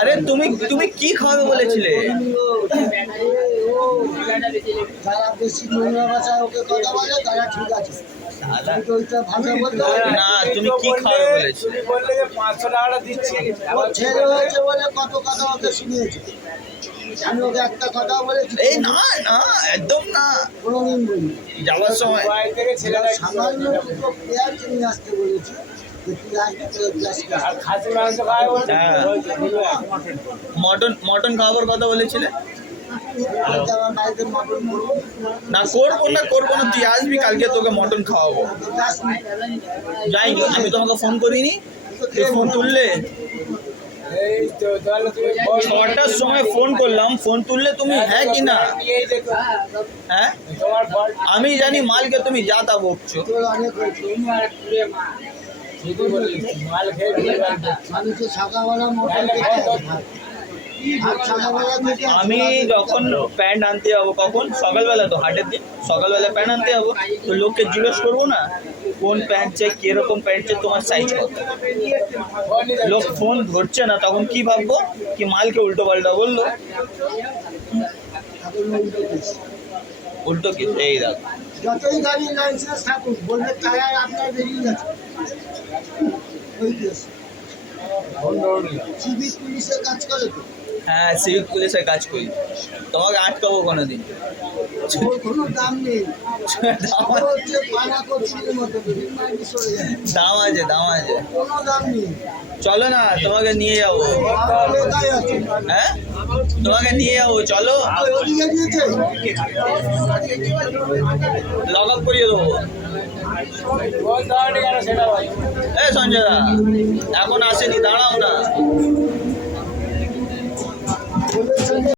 আরে তুমি কি খাওয়াবে বলেছিলে? যারা বেশি নোংরা ভাষায় ওকে কথা বলে তারা ঠিক আছে। না, তুমি কি খাওয়াবে বলেছিলে? বললে যে 500 টাকাটা দিচ্ছি, ছেলে হয়েছে বলে কত কথা ওকে শুনিয়েছে। আমি ওকে একটা কথা বলেছি, এই না না, একদম না। কোনোদিন বলি যাওয়ার সময় বাড়ি থেকে ছেলেরা সামান্য দুটো পেঁয়াজ নিয়ে আসতে বলেছি, যে তুই আসবি তোর গ্লাসটা। আর খাসি মাংস খাওয়া বলছে হ্যাঁ। মটন খাওয়াবার কথা বলেছিলে? বলতে আমার বাড়িতে মটন করবো, না, করবো না, তুই আসবি কালকে, তোকে মটন খাওয়াবো। যাস নি। যাইনি, আমি তোমাকে ফোন করিনি, তুই ফোন তুললে? এই তো তাহলে তুমি 6টার সময় ফোন করলাম, ফোন তুললে তুমি? হ্যাঁ কি না? নিয়েই দেখো হ্যাঁ, তোমার ফল আমি জানি মালকে তুমি যা তা বকছো। তোর অনেক হয়েছে। ঠিকই বলিস, মাল খেয়ে দিয়ে বাড়ি মানুষের সকালবেলা মটন তাহলে খেতে কত? হয়। আর সকালবেলা থেকে আমি যখন প্যান্ট আনতে যাবো, কখন? সকালবেলা, তো হাটের দিন সকালবেলা প্যান্ট আনতে যাবো, তো লোককে জিজ্ঞেস করবো না কোন প্যান্ট চাই, কিরকম প্যান্ট চাই, তোমার সাইজ কত? লোক ফোন ধরছে না, তখন কি ভাববো? কি মালকে উল্টো পাল্টা বললো। এখন উল্টো কেস। উল্টো কি? এই দেখ, যতই গাড়ির লাইসেন্স থাকুক, বলবে টায়ার আপনার বেরিয়ে গেছে, ওই কেস। সিভিক পুলিশের কাজ করে তো, হ্যাঁ, সিভিক পুলিশের কাজ করি, তোমাকে আটকাবো কোনোদিন? ওর কোনো দাম নেই। ও হচ্ছে পানা কচুরির মতো, ভিড় সরে যায়, দাম আছে। কোনো দাম নেই। চলো না, তোমাকে নিয়ে যাবো। আমার কোথায় আছে? হ্যাঁ, তোমাকে নিয়ে যাবো, চলো। ওদিকে দিয়েছে। লগ আপ করিয়ে দেবো। কোন ধরনের কেন সেটা বল। এ সঞ্জয় দা, এখন আসেনি, দাঁড়াও না।